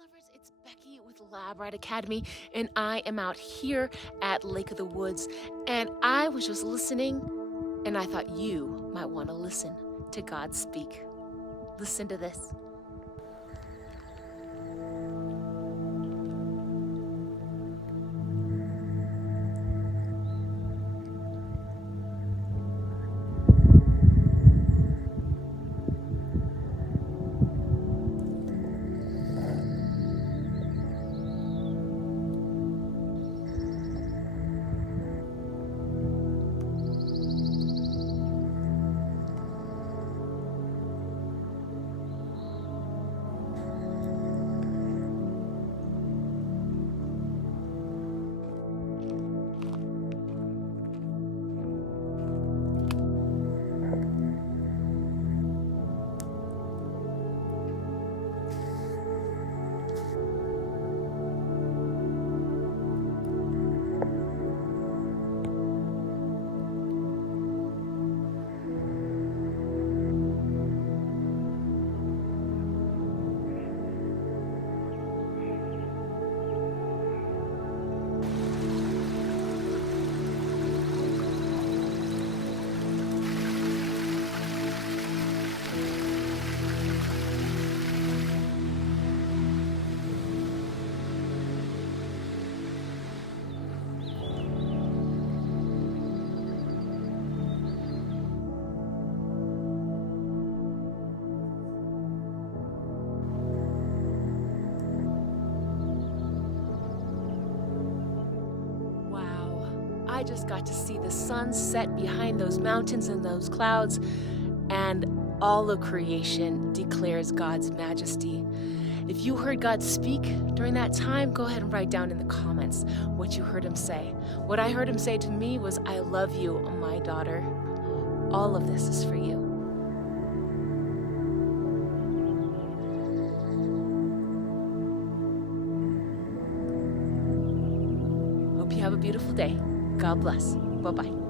lovers, it's Becky with Lab Ride Academy, and I am out here at Lake of the Woods, and I was just listening, and I thought you might want to listen to God speak. Listen to this. I just got to see the sun set behind those mountains and those clouds, and all of creation declares God's majesty. If you heard God speak during that time, go ahead and write down in the comments what you heard him say. What I heard him say to me was, "I love you, my daughter. All of this is for you." Hope you have a beautiful day. God bless. Bye-bye.